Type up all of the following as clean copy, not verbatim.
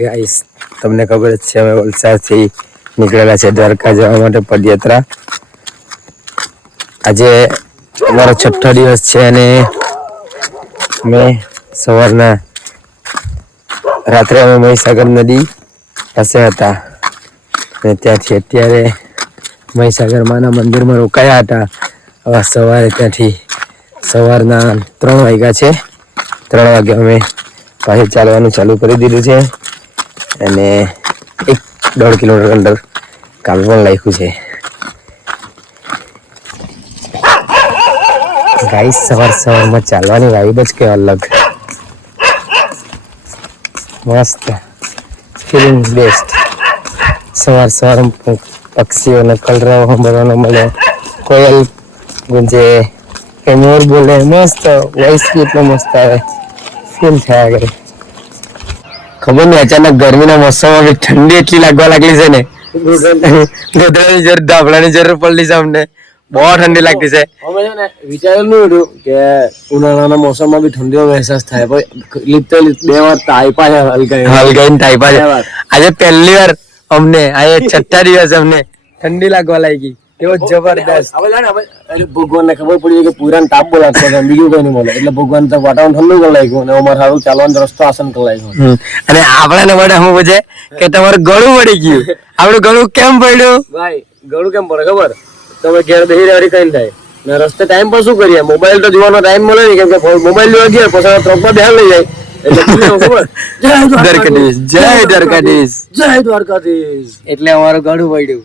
Guys તમને ખબર જ છે અમે વલસાડથી નીકળેલા છે દ્વારકા જવા માટે પદયાત્રા. આજે અમારો 6ઠ્ઠો દિવસ છે અને અમે સવારના રાત્રે અમે મહીસાગર નદી પાસે હતા અને ત્યાંથી અત્યારે મહીસાગર માના મંદિરમાં રોકાયા હતા. હવે સવારે ત્યાંથી સવારના 3 વાગ્યા છે. 3 વાગે અમે પાછું ચાલવાનું ચાલુ કરી દીધું છે અને 1.5 કિલોમીટર અંદર કામ પણ લાગ્યું છે. ગાઈસ સવારમાં ચાલવાની વાઇબ જ કે અલગ મસ્ત ફીલિંગ બેસ્ટ. સવારમાં પક્ષીઓનો કલરવ સાંભળવાનો મળે, કોયલ ગુંજે, મોર બોલે, મસ્ત વોઇસ કેટલો મસ્ત આવે, ફીલ થયા કરે. ખબર નહીં અચાનક ગરમીના મોસમમાં બી ઠંડી એટલી લાગવા લાગી છે ને ગોદડાની જરૂર ધાબળાની જરૂર પડી છે અમને. બહુ ઠંડી લાગતી છે. અમે છે ને વિચારેલું હતું કે ઉનાળાના મોસમમાં બી ઠંડીનો અહેસાસ થાય, પણ લીપતે 2 વાર તાઈપા છે હલગાઈને તાઈપા છે. આજે પહેલી વાર અમને આજે 6ઠ્ઠા દિવસ અમને ઠંડી લાગવા લાગી. એવો જબરદસ્ત. ભગવાનને ખબર પડી કે પૂરા તાપ બોલાવતો હતો, બીજું કઈ નહીં બોલે એટલે ભગવાન તો વાતાવરણ ઠંડુ કરી લાગ્યું અને અમારે સારું ચાલવાનો રસ્તો આસન કરી લાગ્યો. અને આપણાને વડે શું પૂછે કે તમારું ગળું પડી ગયું. આપણું ગળું કેમ પડ્યું? ભાઈ ગળું કેમ પડે ખબર? તમે ઘેર બેસી રહેવાથી કઈ થાય ને રસ્તે ટાઈમ પર શું કરીએ? મોબાઈલ તો જોવાનો ટાઈમ મળે નહીં, કેમ કે મોબાઈલ જોવા ગયા પછી ટ્રકમાં ધ્યાન લઈ જાય એટલે અમારું ગળું પડ્યું.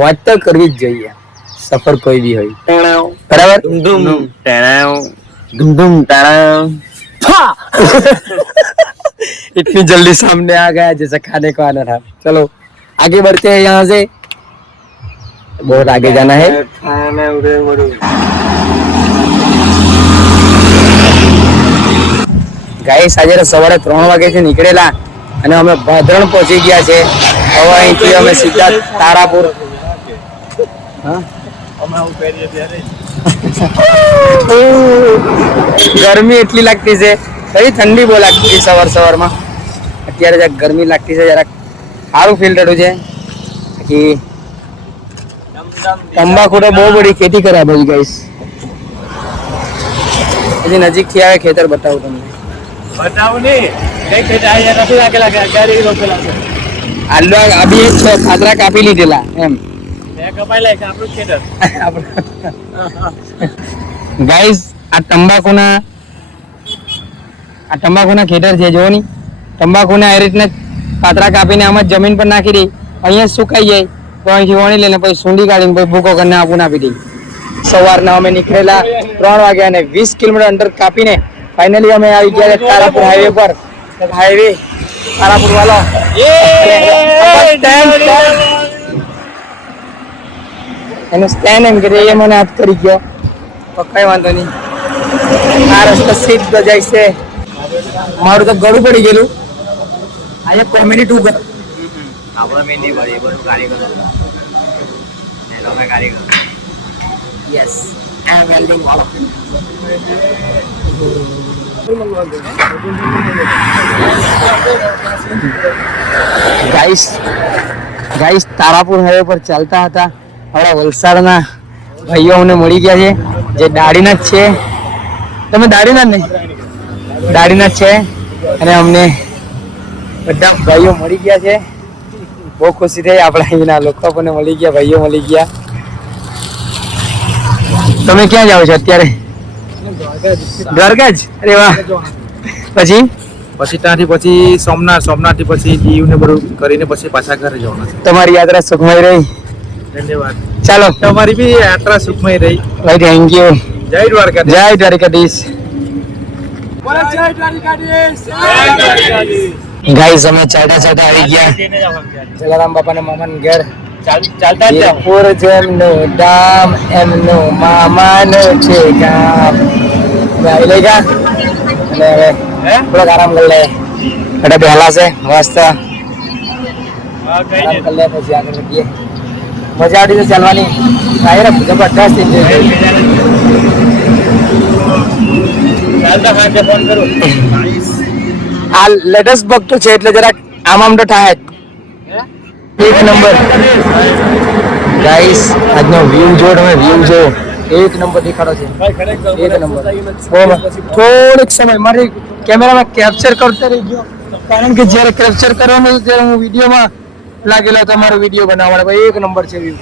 મોજ તો કરવી જ જોઈએ સફર કોઈ બી હોય. બરાબર. इतनी जल्दी सामने आ गया जैसे खाने को आना था. चलो आगे बढ़ते हैं यहाँ से, बहुत आगे जाना है. ગાઈસ આજે સવારે 3 વાગ્યાથી નીકળેલા અને અમે ભાદરણ પહોંચી ગયા છે. હવે અહીંથી અમે સીધા તારાપુર. ગરમી એટલી લાગતી છે, કઈ ઠંડી બહુ લાગતી સવારમાં. અત્યારે જરાક ગરમી લાગતી છે, જરાક સારું ફીલ થતું છે. બાકી તંબાકુ તો બહુ બધી ખેતી કરે ભાઈ. ગાઈસ હજી નજીકથી આવે ખેતર બતાવું તમને. આલુ આ બી જ છે, ખાતરા કાપી લીધેલા એમ. ગાઈસ આ તંબાકુના ખેતર છે. જો ની તંબાકુને આ રીતના પાતરા કાપીને આમ જ જમીન પર નાખી દઈ, અહીંયા સુકાઈ જાય તો અહીંથી વણી લઈને પછી સૂંડી કાઢીને પછી ભૂકો કરીને આપી દઈ. સવારના અમે નીકળેલા 3 વાગ્યા અને 20 કિલોમીટર અંતર કાપીને ફાઇનલી અમે આવી ગયા તારાપુર હાઈવે પર. હાઈવે તારાપુર વાળો એનું સ્ટેન્ડ એમ કરે એ મને હાથ કરી ગયો, તો કઈ વાંધો નહીં. આ રસ્તો સીધો જાય છે. મારું તો ગળું પડી ગયેલું. આજે કોમેડી 2 આપણે મેં નહીં પડી બધું કારીગર ને કારીગર. Yes I am welding all. Guys Tarapur highway પર ચાલતા હતા. આપણા વલસાડના ભાઈઓ અમને મળી ગયા છે, જે દાડીના જ છે. તમે દાડીના જ ને? દાડીના જ છે. અને અમને બધા ભાઈઓ મળી ગયા છે. બહુ ખુશી થઈ. આપણા અહીંના લોકો પણ મળી ગયા, ભાઈઓ મળી ગયા. તમે ક્યાં જાઓ છો અત્યારે? દ્વારકા જ. અરે વાહ. પછી ત્યાંથી પછી સોમનાથથી પછી દીવ ને બધું કરીને પછી પાછા ઘરે જવાના છે. તમારી યાત્રા સુખમય રહી. ધન્યવાદ. ચાલો તમારી બી યાત્રા સુખમય રહી. ભાઈ થેન્ક યુ. જય દ્વારકા. જય દ્વારકાધીશ. ગાઈસ અમે ચાલતા આવી ગયા જલારામ બાપા ને મામા ઘેર. ચાલતા જેમનું ધામ એમનું મામાનું છે ગામ. આવી લઈ ગયા અને હવે થોડોક આરામ કરી લે. એટલે બેહલા છે મસ્ત. આરામ કરી લે પછી આગળ વધીએ. મજા આવતી છે ચાલવાની. જબરદસ્ત આ લેટેસ્ટ ભક્તો છે એટલે જરાક આમ તો થાય જ એક નંબર ગાઈસ આજનો વ્યૂ જો તમે વ્યૂ જો એક નંબર દેખાડો છે એક નંબર થોડીક સમય મારી કેમેરામાં કેપ્ચર કરતો રહી ગયો કારણ કે જ્યારે કેપ્ચર કરવાનું ત્યારે હું વિડીયોમાં લાગેલો હતો મારો વિડીયો બનાવવાનો ભાઈ એક નંબર છે વ્યૂ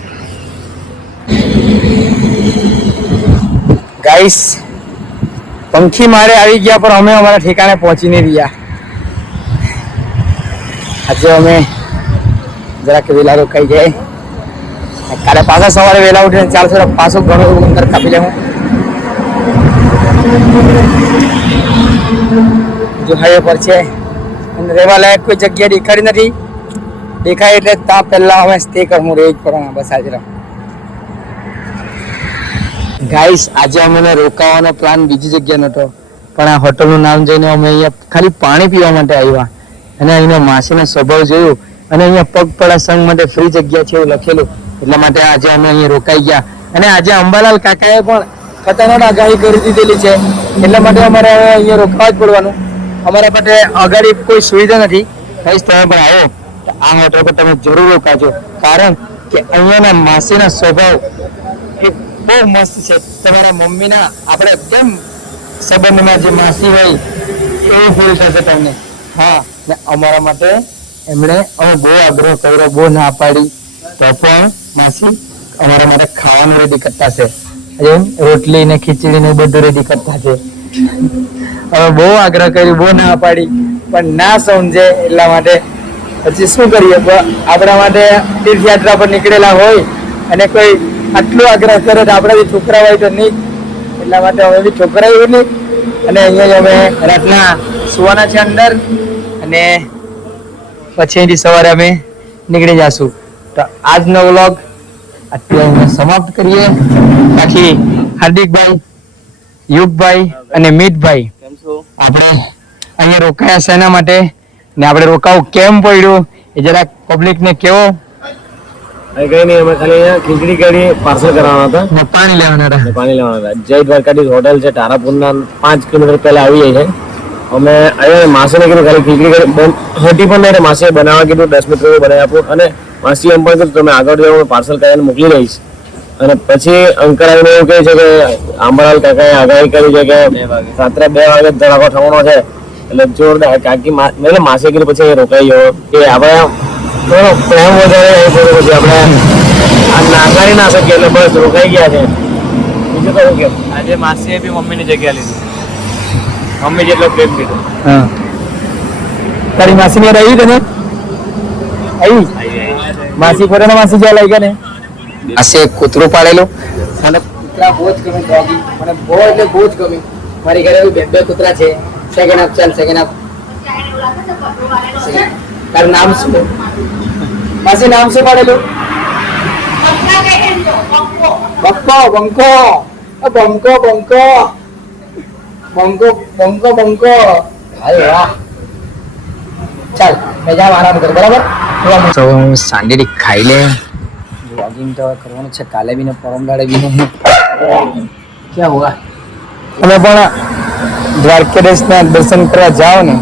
ગાઈસ પંખી મારે આવી ગયા પણ અમે અમારા ઠેકાણે પહોંચી નહીં રહ્યા આજે અમે જરાક વેલા રોકાઈ જાય કાલે પાછા સવારે વહેલા ઉઠીને ચાલશે પાછું ઘણું અંતર કાપી લેવું જો હાઈવે પર છે અને રહેવા લાયક કોઈ જગ્યા દેખાડી નથી દેખાય એટલે ત્યાં પહેલા અમે સ્ટે કરવું રહી કરવાના બસ આજે ગાઈસ આજે અમે રોકાવાનો પ્લાન બીજી જગ્યા નતો પણ આ હોટલનું નામ જોઈને અમે અહીંયા ખાલી પાણી પીવા માટે આવ્યા અને અહીંયા માસીનો સ્વભાવ જોયું અને અહીંયા પગપાળા સંઘ માટે ફ્રી જગ્યા છે એવું લખેલું એટલા માટે આજે અમે અહીંયા રોકાઈ ગયા અને આજે અંબાલાલ કાકાએ પણ ખતરનાક આગાહી કરી દીધેલી છે એટલા માટે અમારે હવે અહીંયા રોકાવા જ પડવાનું અમારા માટે અગાડી કોઈ સુવિધા નથી ગાઈસ તમે પણ આવો તો આ હોટલ પર તમે જરૂર રોકાજો કારણ કે અહીંયાના માસીના સ્વભાવ એ બહુ મસ્ત છે તમારા મમ્મીના આપણે કેમ સંબંધમાં જે માસી હોય એવું ફીલ થશે તમને હા ને અમારા માટે એમણે અમે બહુ આગ્રહ કર્યો બહુ ના પાડી તો પણ માસી અમારા માટે ખાવાનું રેડી કરતા છે રોટલી ને ખીચડી ને બધું રેડી કરતા છે અમે બહુ આગ્રહ કર્યો બહુ ના પાડી પણ ના સમજે એટલા માટે પછી શું કરીએ આપણા માટે તીર્થયાત્રા પર નીકળેલા હોય અને કોઈ આટલું આગ્રહ કરે તો આપણાથી ઠોકરાવાય તો નહીં એટલા માટે અમે બી ઠોકરાયું નહીં અને અહીંયા અમે રાતના સુવાના છે અંદર અને પછી અહીંથી સવારે અમે નીકળી જશું તો આજનો વ્લોગ અત્યારે સમાપ્ત કરીએ બાકી હાર્દિકભાઈ યુગભાઈ અને મિતભાઈ આપણે અહીંયા રોકાયા છે એના માટે ને આપણે રોકાવું કેમ પડ્યું એ જરાક પબ્લિકને કેવો કઈ નહીં અમે ખાલી અહીંયા ખીચડી કઢી પાર્સલ કરાવવાના હતા ને પાણી લેવાના હતા પાણી લેવાના હતા જય દ્વારકાધીશ હોટેલ છે તારાપુરના 5 કિલોમીટર પહેલા આવી જાય છે અમે અહીંયા માસીને કીધું ખાલી ખીચડી કઢી હટી પણ નહીં માસીએ બનાવવા કીધું 10 મિનિટ બનાવી આપું અને માસી એમ પણ કીધું તમે આગળ જાઓ પાર્સલ કરીને મોકલી દઈશ અને પછી અંકલ આવીને એવું કહે છે કે આંબાલાલ કાકાએ આગાહી કરી છે કે રાત્રે 2 વાગે ધડાકો થવાનો છે એટલે જોરદાર કાકી એટલે માસીએ કીધું પછી રોકાઈ ગયો કે આપણે થોડો પ્રેમ વધારે પછી આપણે આ નાકારી ના શકીએ એટલે બસ રોકાઈ ગયા છે બીજું કહું કે આજે માસીએ બી મમ્મીની જગ્યા લીધી મમ્મી જેટલો પ્રેમ લીધો હા તારી માસી ને રહી તને આવી માસી પોતાના માસી જ્યાં લઈ ગયા ને આસે કૂતરો પાડેલો મને કૂતરા બહુ જ ગમે ડોગી મને બહુ એટલે બહુ જ ગમે મારી ઘરે બે કૂતરા છે સેકન્ડ હાફ ચાલ સેકન્ડ હાફ તારું નામ શું માસી નામ શું પાડેલું બક્કો બંકો બંકો બંકો બંકો બંકો બંકો અરે વાહ ચાલ મેં જામ આરામ કર બરાબર તો સાંજે ખાઈ લે વ્લોગિંગ તો કરવાનું છે કાલે બી ને પરમ દાડે બી ને ક્યાં હુઆ તમે પણ દ્વારકાધીશના દર્શન કરવા જાઓ ને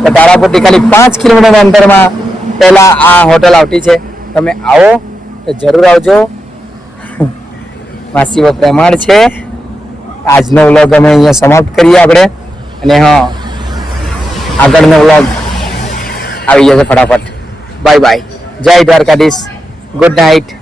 તો તારાપુરથી ખાલી 5 કિલોમીટર અંતરમાં પહેલા આ હોટલ આવતી છે તમે આવો તો જરૂર આવજો માસી પ્રેમાળ છે આજનો વ્લોગ અમે અહીંયા સમાપ્ત કરીએ આપણે અને હા આગળનો વ્લોગ આવી જશે ફટાફટ બાય બાય જય દ્વારકાધીશ ગુડ નાઇટ